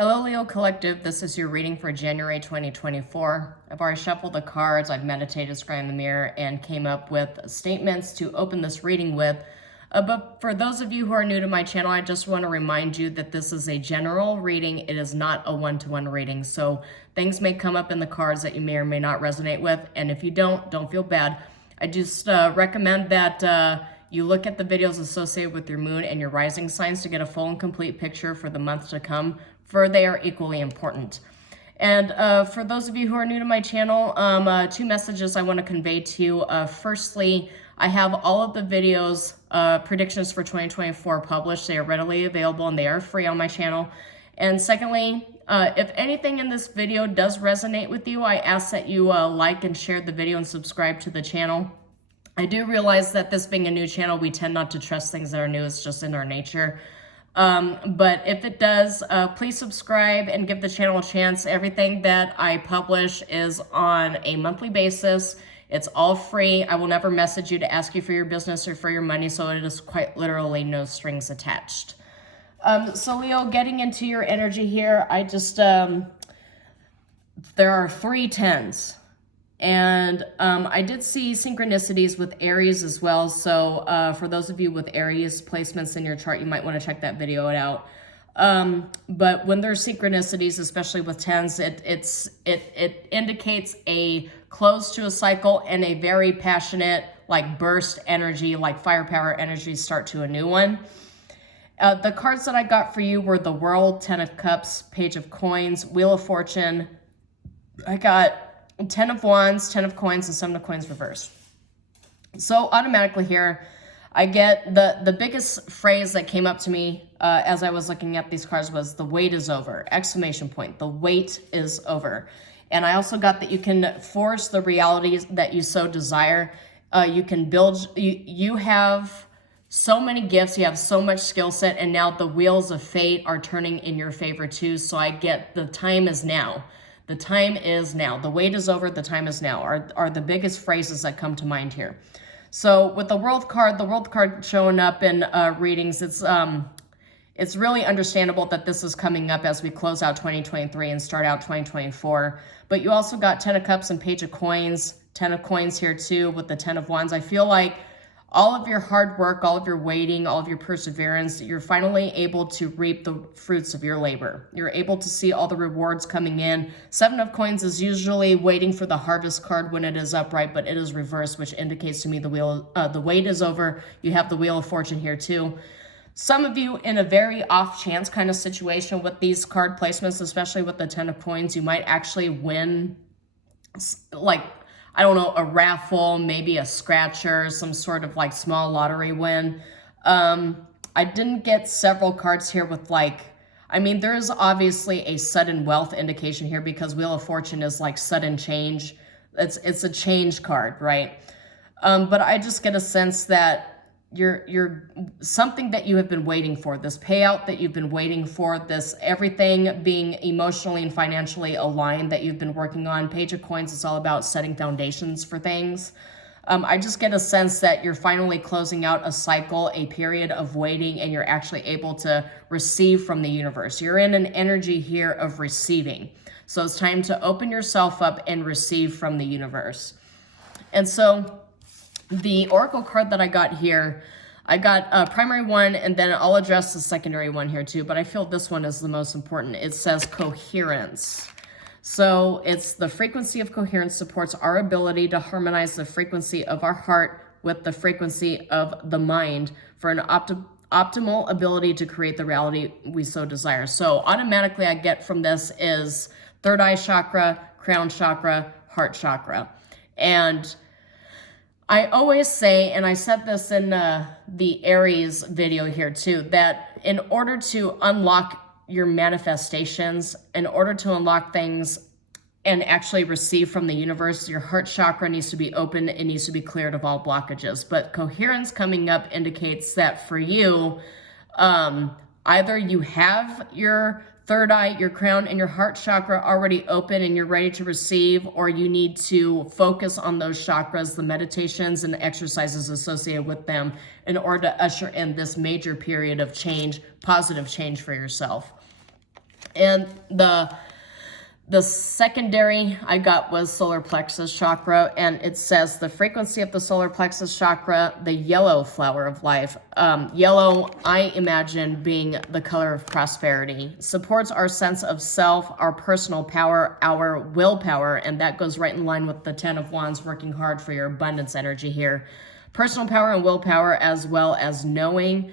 Hello, Leo Collective. This is your reading for January 2024. I've already shuffled the cards, I've meditated, scrying in the mirror, and came up with statements to open this reading with. But for those of you who are new to my channel, I just want to remind you that this is a general reading. It is not a one-to-one reading. So things may come up in the cards that you may or may not resonate with. And if you don't feel bad. I just recommend that you look at the videos associated with your moon and your rising signs to get a full and complete picture for the month to come, for they are equally important. And for those of you who are new to my channel, two messages I want to convey to you. Firstly, I have all of the videos, predictions for 2024 published. They are readily available and they are free on my channel. And secondly, if anything in this video does resonate with you, I ask that you like and share the video and subscribe to the channel. I do realize that this being a new channel, we tend not to trust things that are new. It's just in our nature. But if it does, please subscribe and give the channel a chance. Everything that I publish is on a monthly basis. It's all free. I will never message you to ask you for your business or for your money, so it is quite literally no strings attached. So Leo, getting into your energy here, I just, there are 3 10s. And I did see synchronicities with Aries as well. So for those of you with Aries placements in your chart, you might want to check that video out. But when there's synchronicities, especially with 10s, it indicates a close to a cycle and a very passionate, like burst energy, like firepower energy start to a new one. The cards that I got for you were the World, 10 of Cups, Page of Coins, Wheel of Fortune. I got 10 of Wands, 10 of Coins, and 7 of Coins reversed. So automatically here, I get the biggest phrase that came up to me as I was looking at these cards was the wait is over, exclamation point, the wait is over. And I also got that you can force the realities that you so desire. You can build, you have so many gifts, you have so much skill set, and now the wheels of fate are turning in your favor too. So I get the time is now. The time is now. The wait is over. The time is now are the biggest phrases that come to mind here. So with the World card showing up in readings, it's really understandable that this is coming up as we close out 2023 and start out 2024. But you also got 10 of Cups and Page of Coins, 10 of Coins here too with the 10 of Wands. I feel like all of your hard work, all of your waiting, all of your perseverance, you're finally able to reap the fruits of your labor. You're able to see all the rewards coming in. 7 of Coins is usually waiting for the Harvest card when it is upright, but it is reversed, which indicates to me the wait is over. You have the Wheel of Fortune here too. Some of you in a very off chance kind of situation with these card placements, especially with the 10 of Coins, you might actually win, like, I don't know, a raffle, maybe a scratcher, some sort of like small lottery win. I didn't get several cards here with like, I mean, there is obviously a sudden wealth indication here because Wheel of Fortune is like sudden change. It's a change card, right? But I just get a sense that you're something that you have been waiting for, this payout that you've been waiting for, this everything being emotionally and financially aligned that you've been working on. Page of Coins is all about setting foundations for things. I just get a sense that you're finally closing out a cycle, a period of waiting, and you're actually able to receive from the universe. You're in an energy here of receiving. So it's time to open yourself up and receive from the universe. And so the Oracle card that I got here, I got a primary one, and then I'll address the secondary one here too, but I feel this one is the most important. It says coherence. So it's the frequency of coherence supports our ability to harmonize the frequency of our heart with the frequency of the mind for an optimal ability to create the reality we so desire. So automatically I get from this is third eye chakra, crown chakra, heart chakra. And I always say, and I said this in the Aries video here too, that in order to unlock your manifestations, in order to unlock things and actually receive from the universe, your heart chakra needs to be open. It needs to be cleared of all blockages. But coherence coming up indicates that for you, either you have your third eye, your crown, and your heart chakra already open and you're ready to receive, or you need to focus on those chakras, the meditations and the exercises associated with them in order to usher in this major period of change, positive change for yourself. And the secondary I got was solar plexus chakra, and it says the frequency of the solar plexus chakra, the yellow flower of life. Yellow, I imagine being the color of prosperity, supports our sense of self, our personal power, our willpower, and that goes right in line with the 10 of Wands, working hard for your abundance energy here. Personal power and willpower, as well as knowing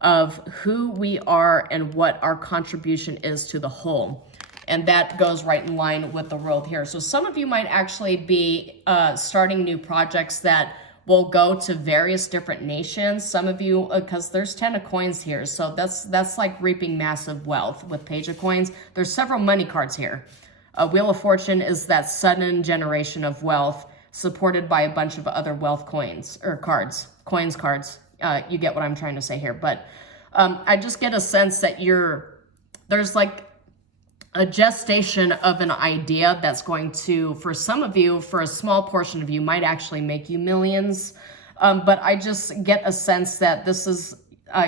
of who we are and what our contribution is to the whole. And that goes right in line with the world here. So some of you might actually be starting new projects that will go to various different nations. Some of you, because there's 10 of coins here. So that's like reaping massive wealth with Page of Coins. There's several money cards here. Wheel of Fortune is that sudden generation of wealth supported by a bunch of other wealth coins or cards. You get what I'm trying to say here. But I just get a sense that there's like a gestation of an idea that's going to, for some of you, for a small portion of you, might actually make you millions. But I just get a sense that this is,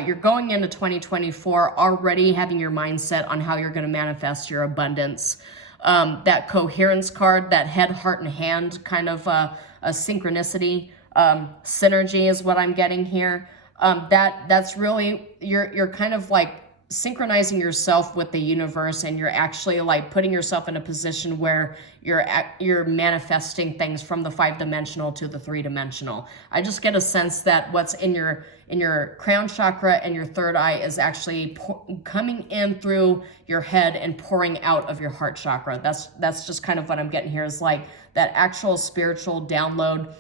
you're going into 2024 already having your mindset on how you're going to manifest your abundance. That coherence card, that head, heart, and hand kind of a synchronicity, synergy is what I'm getting here. That's really, you're kind of like synchronizing yourself with the universe, and you're actually like putting yourself in a position where you're manifesting things from the 5-dimensional to the 3-dimensional. I just get a sense that what's in your crown chakra and your third eye is actually coming in through your head and pouring out of your heart chakra. That's just kind of what I'm getting here, is like that actual spiritual download,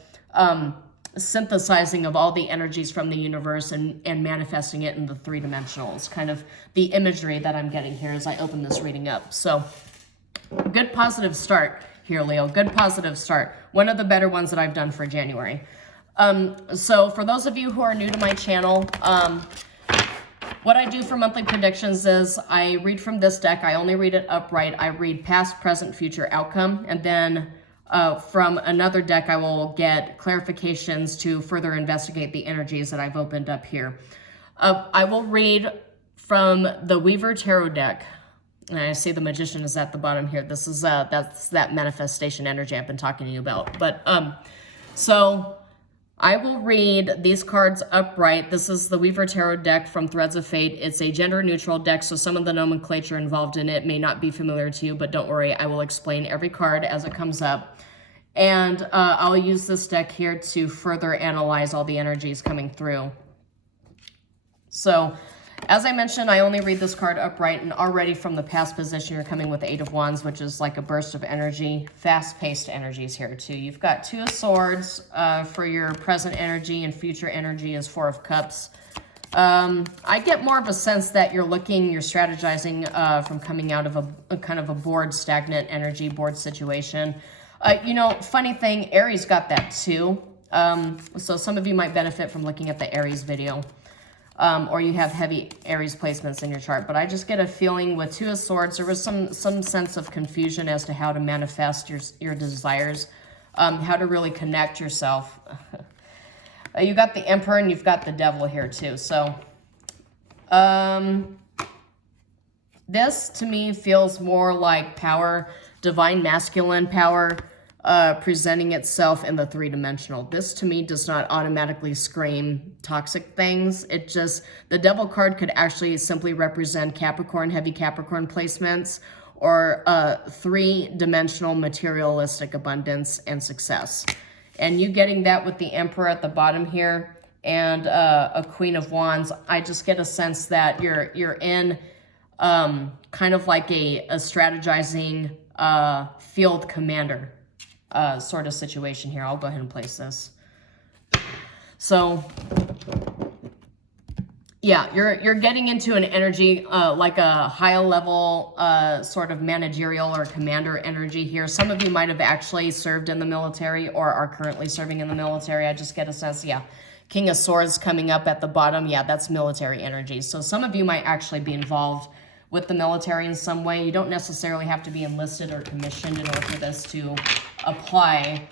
synthesizing of all the energies from the universe and manifesting it in the 3-dimensional. It's kind of the imagery that I'm getting here as I open this reading up. So good positive start here, Leo. Good positive start. One of the better ones that I've done for January. So for those of you who are new to my channel, what I do for monthly predictions is I read from this deck. I only read it upright. I read past, present, future, outcome, and then from another deck, I will get clarifications to further investigate the energies that I've opened up here. I will read from the Weaver Tarot deck. And I see the Magician is at the bottom here. This is that's that manifestation energy I've been talking to you about. But so I will read these cards upright. This is the Weaver Tarot deck from Threads of Fate. It's a gender-neutral deck, so some of the nomenclature involved in it may not be familiar to you, but don't worry, I will explain every card as it comes up. And I'll use this deck here to further analyze all the energies coming through. So, as I mentioned, I only read this card upright, and already from the past position, you're coming with 8 of Wands, which is like a burst of energy, fast-paced energies here too. You've got 2 of Swords for your present energy, and future energy is 4 of Cups. I get more of a sense that you're strategizing from coming out of a kind of a bored, stagnant energy, bored situation. You know, funny thing, Aries got that too. So some of you might benefit from looking at the Aries video. Or you have heavy Aries placements in your chart. But I just get a feeling with 2 of Swords, there was some sense of confusion as to how to manifest your desires, how to really connect yourself. You got the Emperor and you've got the Devil here too. So this to me feels more like power, divine masculine power, presenting itself in the 3-dimensional. This to me does not automatically scream toxic things. It just, the Devil card could actually simply represent Capricorn, heavy Capricorn placements, or 3-dimensional materialistic abundance and success. And you getting that with the Emperor at the bottom here and a Queen of Wands, I just get a sense that you're in kind of like a strategizing field commander sort of situation here. I'll go ahead and place this. So yeah, you're getting into an energy like a high level sort of managerial or commander energy here. Some of you might have actually served in the military or are currently serving in the military. I just get a sense, yeah. King of Swords coming up at the bottom. Yeah, that's military energy. So some of you might actually be involved with the military in some way. You don't necessarily have to be enlisted or commissioned in order for this to apply,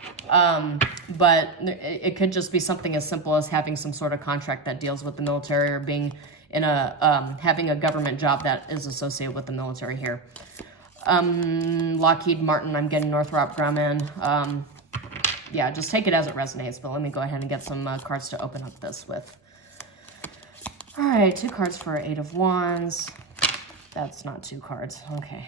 but it could just be something as simple as having some sort of contract that deals with the military or being in a having a government job that is associated with the military here. Lockheed Martin, I'm getting Northrop Grumman. Yeah, just take it as it resonates, but let me go ahead and get some cards to open up this with. All right, 2 cards for 8 of Wands. That's not 2 cards. Okay.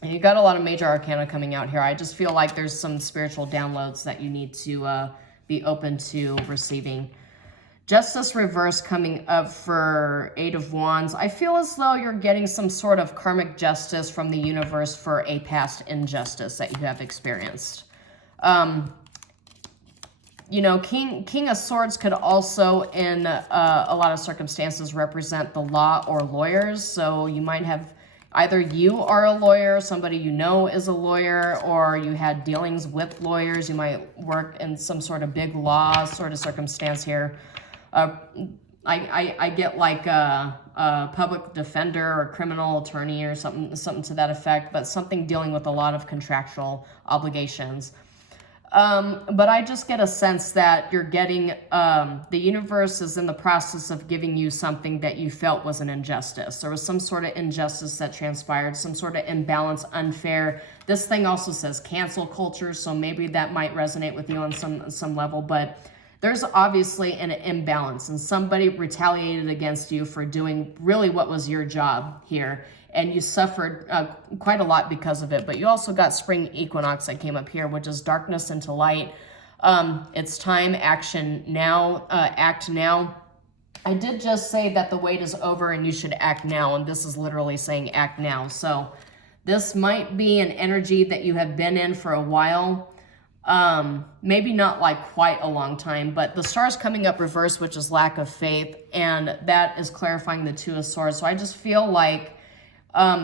And you got a lot of major arcana coming out here. I just feel like there's some spiritual downloads that you need to be open to receiving. Justice reverse coming up for 8 of Wands. I feel as though you're getting some sort of karmic justice from the universe for a past injustice that you have experienced. You know, King of Swords could also, in a lot of circumstances, represent the law or lawyers. So you might have, either you are a lawyer, somebody you know is a lawyer, or you had dealings with lawyers. You might work in some sort of big law sort of circumstance here. I get like a public defender or criminal attorney or something to that effect, but something dealing with a lot of contractual obligations. But I just get a sense that you're getting, the universe is in the process of giving you something that you felt was an injustice. There was some sort of injustice that transpired, some sort of imbalance, unfair. This thing also says cancel culture, so maybe that might resonate with you on some level, but there's obviously an imbalance, and somebody retaliated against you for doing really what was your job here, and you suffered quite a lot because of it. But you also got spring equinox that came up here, which is darkness into light. It's time, action now, act now. I did just say that the wait is over and you should act now, and this is literally saying act now. So this might be an energy that you have been in for a while. Maybe not like quite a long time, but the star's coming up reverse, which is lack of faith, and that is clarifying the 2 of Swords. So I just feel like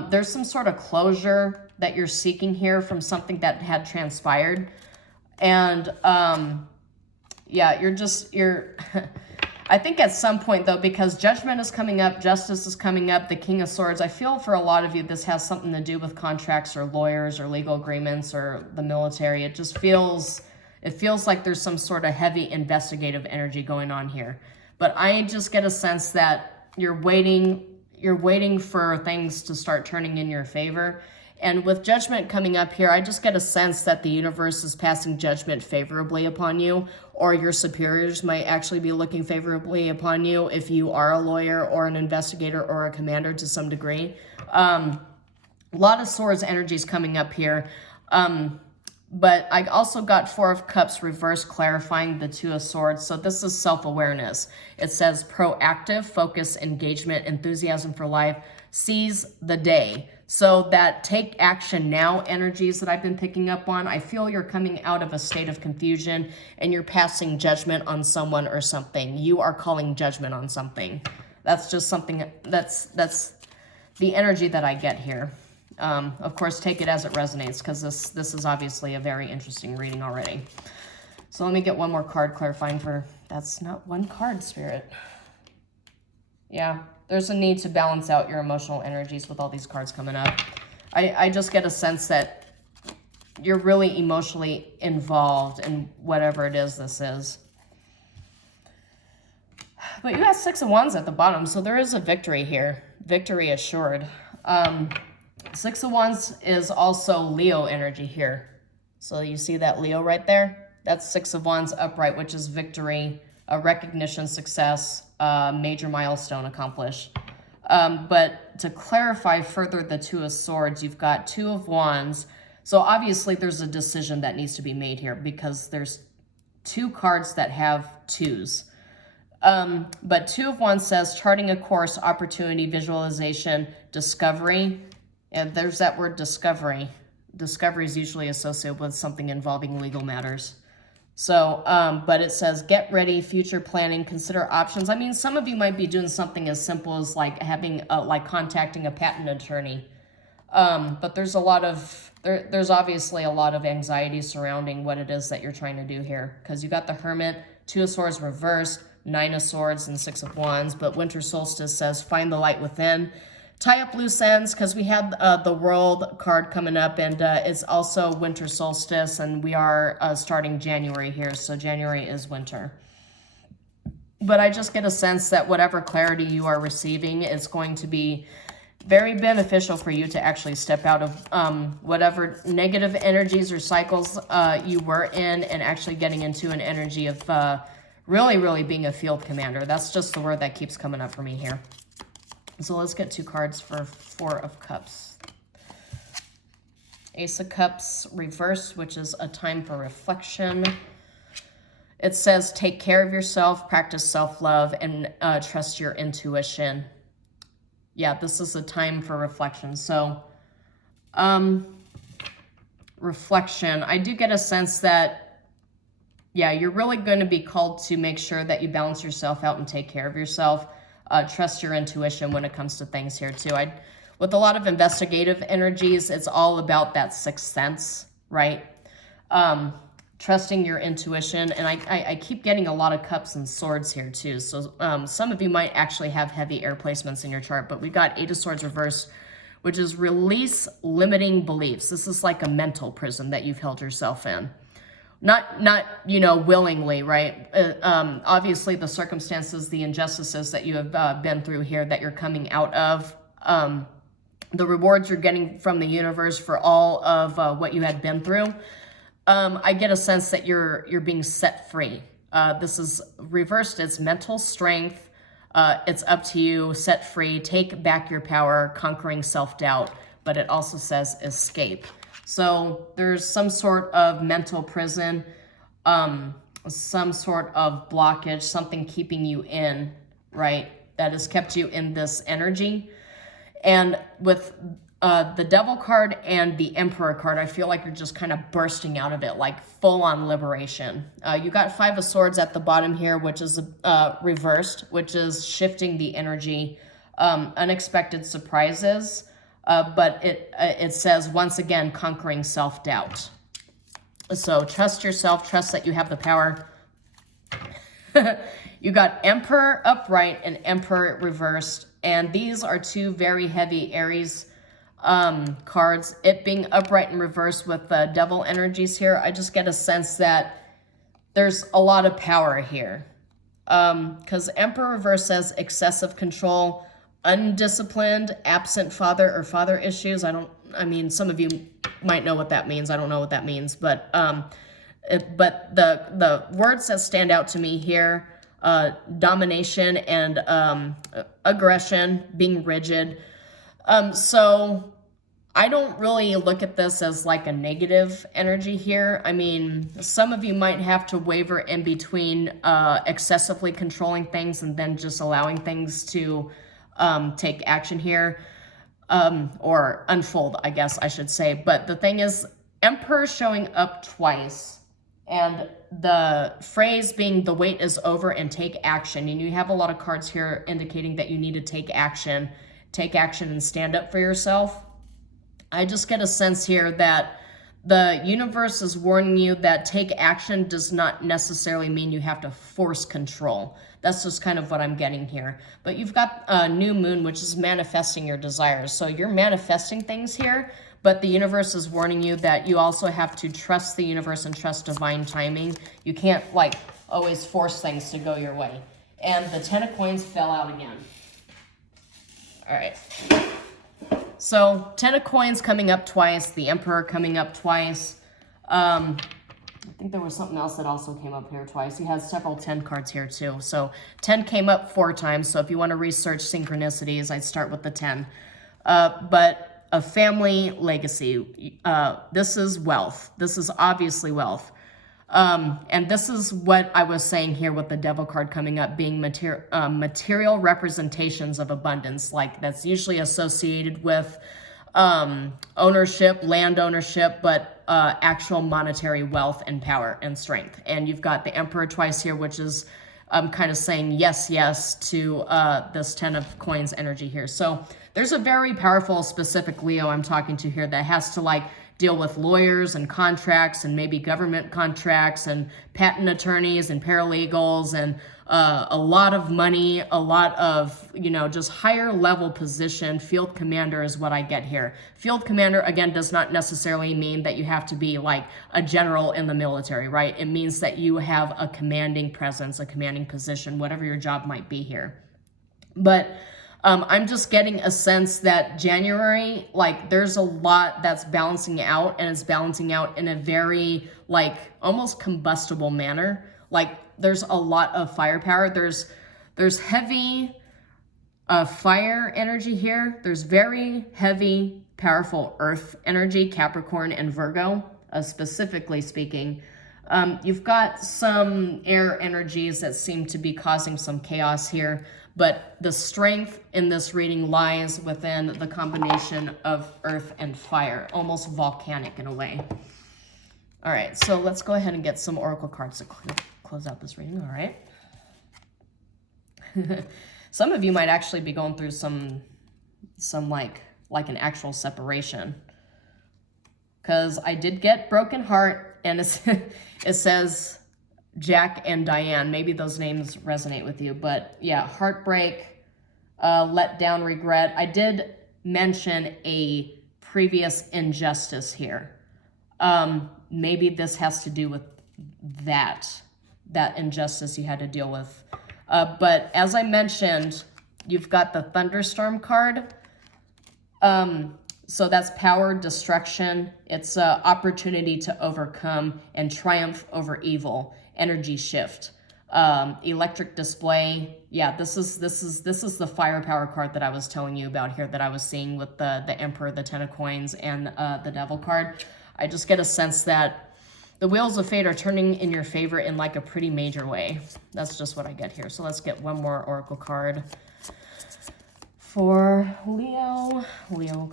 there's some sort of closure that you're seeking here from something that had transpired. And yeah, you're I think at some point though, because judgment is coming up, justice is coming up, the King of Swords, I feel for a lot of you this has something to do with contracts or lawyers or legal agreements or the military. It just feels like there's some sort of heavy investigative energy going on here. But I just get a sense that you're waiting for things to start turning in your favor. And with judgment coming up here, I just get a sense that the universe is passing judgment favorably upon you, or your superiors might actually be looking favorably upon you if you are a lawyer or an investigator or a commander to some degree. A lot of Swords energies coming up here. But I also got 4 of Cups reverse, clarifying the 2 of Swords. So this is self-awareness. It says proactive, focus, engagement, enthusiasm for life, seize the day. So that take action now energies that I've been picking up on, I feel you're coming out of a state of confusion and you're passing judgment on someone or something. You are calling judgment on something. That's just something, that's the energy that I get here. Of course, take it as it resonates, because this is obviously a very interesting reading already. So let me get one more card clarifying for, that's not one card, Spirit. Yeah, there's a need to balance out your emotional energies with all these cards coming up. I just get a sense that you're really emotionally involved in whatever it is this is. But you have 6 of Wands at the bottom, so there is a victory here. Victory assured. 6 of Wands is also Leo energy here. So you see that Leo right there? That's 6 of Wands upright, which is victory, a recognition, success, major milestone accomplished. But to clarify further the 2 of Swords, you've got 2 of Wands. So obviously there's a decision that needs to be made here because there's 2 cards that have 2s. But 2 of Wands says charting a course, opportunity, visualization, discovery. And there's that word discovery. Discovery is usually associated with something involving legal matters. So, but it says get ready, future planning, consider options. I mean, some of you might be doing something as simple as like having, like contacting a patent attorney. But there's a lot of, there's obviously a lot of anxiety surrounding what it is that you're trying to do here. Because you got the Hermit, 2 of Swords reversed, 9 of Swords, and 6 of Wands. But Winter Solstice says find the light within. Tie up loose ends, because we had the World card coming up, and it's also Winter Solstice, and we are starting January here, so January is winter. But I just get a sense that whatever clarity you are receiving is going to be very beneficial for you to actually step out of whatever negative energies or cycles you were in, and actually getting into an energy of really being a field commander. That's just the word that keeps coming up for me here. So let's get 2 cards for 4 of Cups. Ace of Cups reversed, which is a time for reflection. It says, take care of yourself, practice self-love, and trust your intuition. Yeah, this is a time for reflection. So, reflection. I do get a sense that, yeah, you're really going to be called to make sure that you balance yourself out and take care of yourself. Trust your intuition when it comes to things here, too. With a lot of investigative energies, it's all about that sixth sense, right? Trusting your intuition. And I keep getting a lot of Cups and Swords here too. So some of you might actually have heavy air placements in your chart, but we got 8 of Swords reversed, which is release limiting beliefs. This is like a mental prison that you've held yourself in. Not you know, willingly, right? Obviously the circumstances, the injustices that you have been through here that you're coming out of, the rewards you're getting from the universe for all of what you had been through. I get a sense that you're being set free. This is reversed. It's mental strength. It's up to you. Set free. Take back your power. Conquering self-doubt. But it also says escape. So there's some sort of mental prison, some sort of blockage, something keeping you in, right? That has kept you in this energy. And with the Devil card and the Emperor card, I feel like you're just kind of bursting out of it, like full-on liberation. You got 5 of Swords at the bottom here, which is reversed, which is shifting the energy, unexpected surprises, but it says, once again, conquering self-doubt. So trust yourself, trust that you have the power. You got Emperor upright and Emperor reversed, and these are 2 very heavy Aries cards. It being upright and reversed with the Devil energies here, I just get a sense that there's a lot of power here. Because Emperor reverse says excessive control, undisciplined, absent father or father issues. I mean, some of you might know what that means. I don't know what that means, but the words that stand out to me here, domination and aggression, being rigid. So I don't really look at this as like a negative energy here. I mean, some of you might have to waver in between excessively controlling things and then just allowing things to take action here, or unfold, I guess I should say. But the thing is, Emperor showing up twice, and the phrase being the wait is over and take action. And you have a lot of cards here indicating that you need to take action and stand up for yourself. I just get a sense here that the universe is warning you that take action does not necessarily mean you have to force control. That's just kind of what I'm getting here. But you've got a new moon, which is manifesting your desires. So you're manifesting things here, but the universe is warning you that you also have to trust the universe and trust divine timing. You can't like always force things to go your way. And the 10 of Coins fell out again. All right. So 10 of Coins coming up twice, the Emperor coming up twice. I think there was something else that also came up here twice. He has several 10 cards here too. So 10 came up 4 times. So if you want to research synchronicities, I'd start with the 10. But a family legacy. This is wealth. This is obviously wealth. And this is what I was saying here with the Devil card coming up, being material representations of abundance. Like that's usually associated with ownership, land ownership, but actual monetary wealth and power and strength. And you've got the Emperor twice here, which is kind of saying yes, yes to this 10 of Coins energy here. So there's a very powerful, specific Leo I'm talking to here that has to like deal with lawyers and contracts and maybe government contracts and patent attorneys and paralegals and a lot of money, a lot of, just higher level position. Field commander is what I get here. Field commander, again, does not necessarily mean that you have to be like a general in the military, right? It means that you have a commanding presence, a commanding position, whatever your job might be here. But I'm just getting a sense that January, like, there's a lot that's balancing out, and it's balancing out in a very, like, almost combustible manner. Like, there's a lot of firepower. There's heavy fire energy here. There's very heavy, powerful earth energy, Capricorn and Virgo, specifically speaking. You've got some air energies that seem to be causing some chaos here, but the strength in this reading lies within the combination of earth and fire, almost volcanic in a way. All right, so let's go ahead and get some oracle cards to close out this reading. All right. Some of you might actually be going through some like an actual separation, because I did get broken heart, and it says Jack and Diane. Maybe those names resonate with you, but yeah, heartbreak, let down, regret. I did mention a previous injustice here. Maybe this has to do with that injustice you had to deal with. But as I mentioned, you've got the thunderstorm card. So that's power, destruction. It's an opportunity to overcome and triumph over evil. Energy shift, electric display. Yeah, this is the firepower card that I was telling you about here, that I was seeing with the Emperor, the Ten of Coins, and the Devil card. I just get a sense that the wheels of fate are turning in your favor in like a pretty major way. That's just what I get here. So let's get one more oracle card for Leo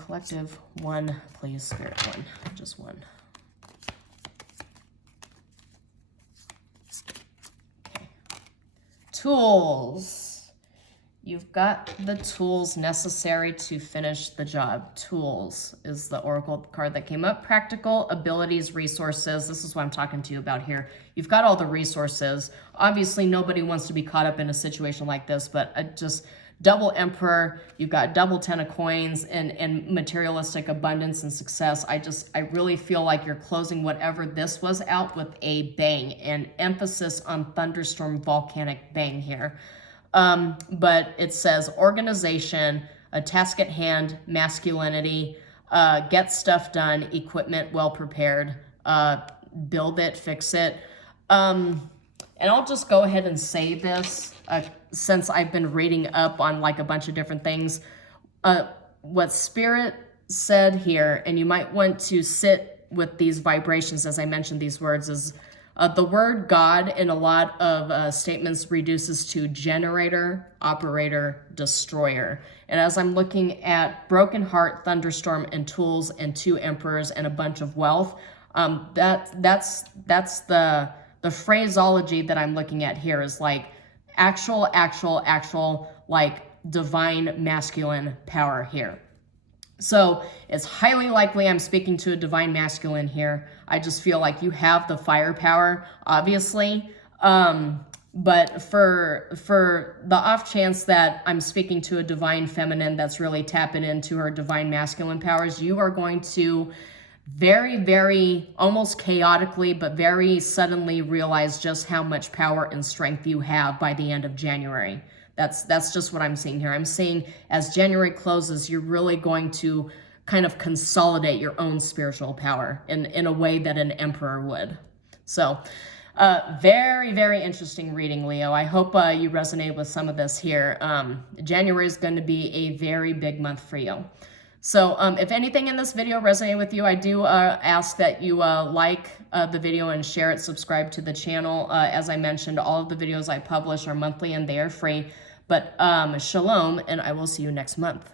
Collective. One, please, Spirit. One, just one. Okay. Tools. You've got the tools necessary to finish the job. Tools is the oracle card that came up. Practical abilities, resources. This is what I'm talking to you about here. You've got all the resources. Obviously, nobody wants to be caught up in a situation like this, but just double Emperor, you've got double Ten of Coins and materialistic abundance and success. I really feel like you're closing whatever this was out with a bang, and emphasis on thunderstorm volcanic bang here. But it says organization, a task at hand, masculinity, get stuff done, equipment well prepared, build it, fix it. And I'll just go ahead and say this, since I've been reading up on like a bunch of different things. What Spirit said here, and you might want to sit with these vibrations as I mentioned these words, is the word God in a lot of statements reduces to generator, operator, destroyer. And as I'm looking at broken heart, thunderstorm, and tools, and two emperors, and a bunch of wealth, that's the phraseology that I'm looking at here is like actual, like divine masculine power here. So it's highly likely I'm speaking to a divine masculine here. I just feel like you have the firepower, obviously. But for the off chance that I'm speaking to a divine feminine that's really tapping into her divine masculine powers, you are going to very, very, almost chaotically, but very suddenly realize just how much power and strength you have by the end of January. That's just what I'm seeing here. I'm seeing as January closes, you're really going to kind of consolidate your own spiritual power in a way that an emperor would. So very, very interesting reading, Leo. I hope you resonate with some of this here. January is going to be a very big month for you. So if anything in this video resonated with you, I do ask that you like the video and share it, subscribe to the channel. As I mentioned, all of the videos I publish are monthly and they are free. But shalom, and I will see you next month.